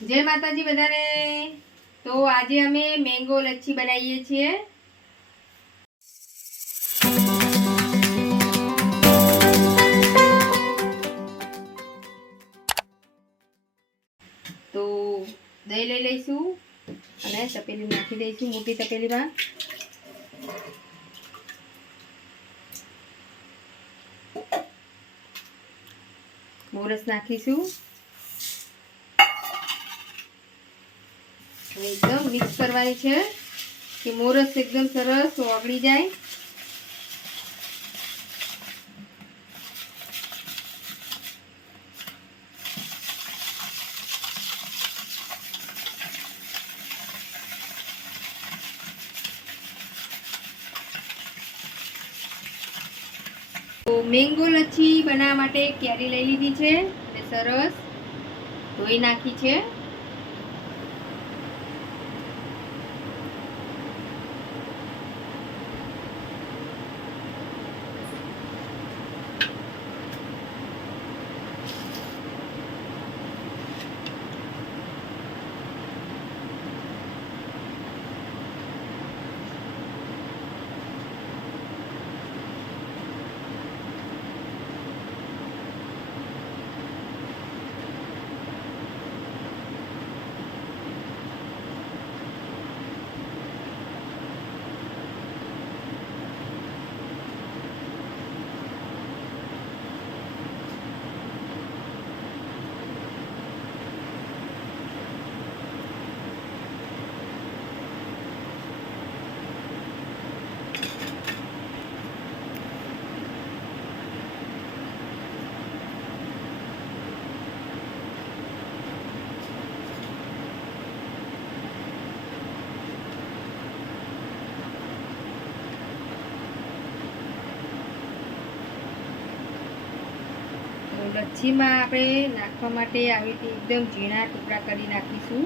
જય માતાજી બધાને। તો આજે અમે મેંગો લચ્છી બનાવીએ છીએ। તો દહીં લઈ લઈશું અને તપેલી નાખી દઈશું, મોટી તપેલીમાં। મોરસ નાખીશું, एकदम मिक्स करवानी है कि मोरस एकदम सरस ओगળી जाए। तो મેંગો લચ્છી બનાવવા માટે કેરી લઈ લીધી છે અને સરસ ધોઈ નાખી છે। लच्छी में आपणे नाखवा माटे आवी रीते एकदम झीणा टुकड़ा करी नाखीशुं।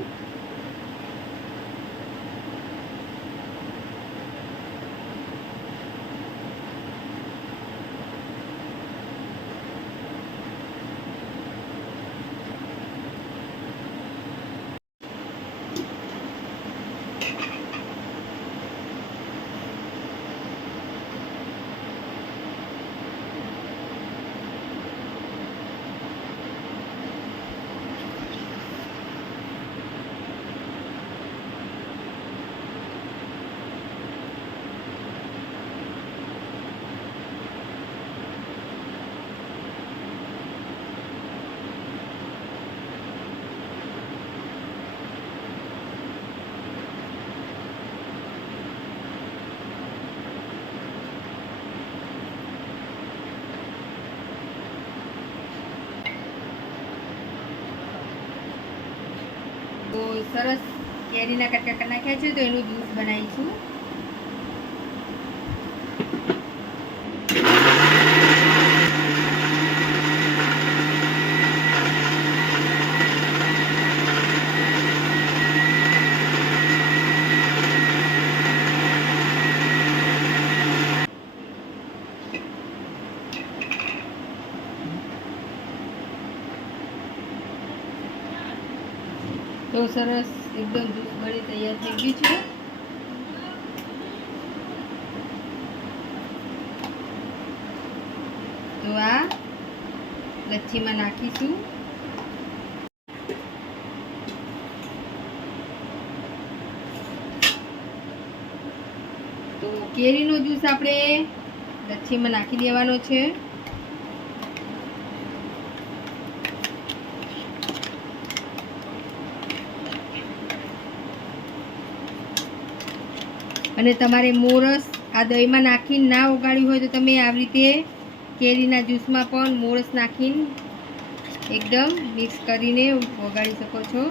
तो सरस केरीना कटका कर नाख्या छे, तो एनु ज्यूस बनावीशुं। तो सरस एकदम जूस बनी तैयार થઈ ગયું છે। તો આ લચ્છીમાં નાખીશું। તો કેરીનો જ્યુસ આપણે લચ્છીમાં નાખી દેવાનો છે। અને તમારે મોરસ આ દહીંમાં નાખીને ના ઓગાળ્યું હોય તો તમે આવી રીતે કેરીના જ્યુસમાં પણ મોરસ નાખીને એકદમ મિક્સ કરીને ઓગાળી શકો છો।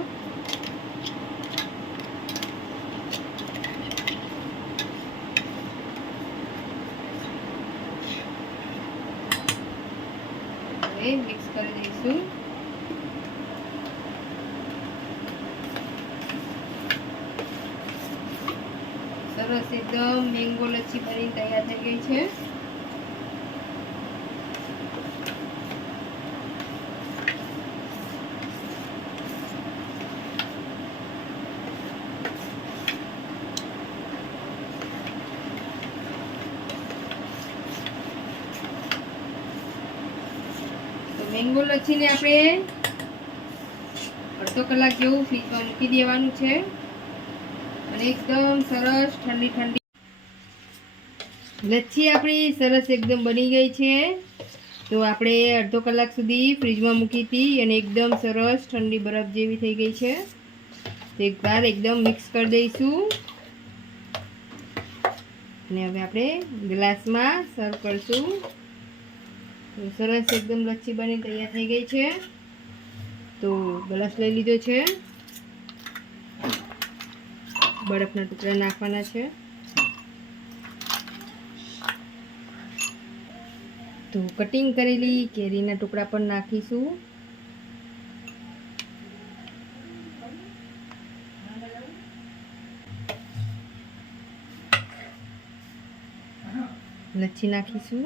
હવે મિક્સ કરી દઈશું। સરસ એકદમ મેંગો લચ્છી બની તૈયાર થઈ ગઈ છે। મેંગો લચ્છીને આપણે અડધો કલાક જેવું ફ્રીજમાં મૂકી દેવાનું છે અને એકદમ સરસ ઠંડી ઠંડી લચ્છી આપણી સરસ એકદમ બની ગઈ છે. તો આપણે અડધો કલાક સુધી ફ્રીજમાં મૂકી હતી અને એકદમ સરસ ઠંડી બરફ જેવી થઈ ગઈ છે. તો એકવાર એકદમ મિક્સ કરી દઈશું અને હવે આપણે ગ્લાસમાં સર્વ કરીશું. તો સરસ એકદમ લચ્છી બની તૈયાર થઈ ગઈ છે. તો ગ્લાસ લઈ લીધો છે, બરફના ટુકડા નાખવાના છે. તો કટિંગ કરેલી કેરીના ટુકડા પણ નાખીશું. લચ્છી નાખીશું.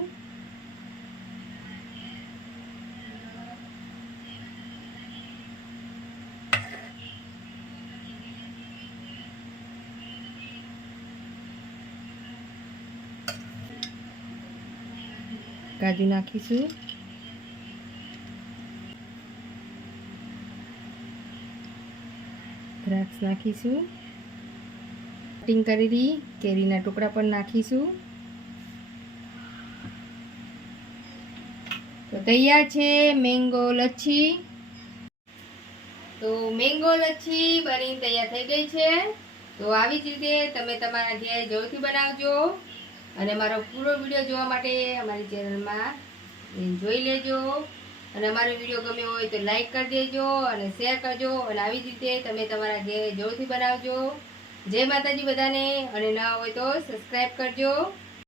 કાજુ નાખીશું. દ્રાક્ષ નાખીશું. કટિંગ કરેલી કેરીના ટુકડા પણ નાખીશું. તો તૈયાર છે મેંગો લચ્છી. તો મેંગો લચ્છી બની તૈયાર થઈ ગઈ છે. તો આવી જ રીતે તમે તમારા ઘરે જરૂરથી બનાવજો અને મારો પૂરો વિડીયો જોવા માટે અમારી ચેનલમાં જોઈ લેજો અને અમારો વિડીયો ગમ્યો હોય તો લાઈક કરી દેજો અને શેર કરજો અને આવી જ રીતે તમે તમારા ઘરે જરૂરથી બનાવજો. જય માતાજી બધાને અને ન હોય તો સબસ્ક્રાઈબ કરજો.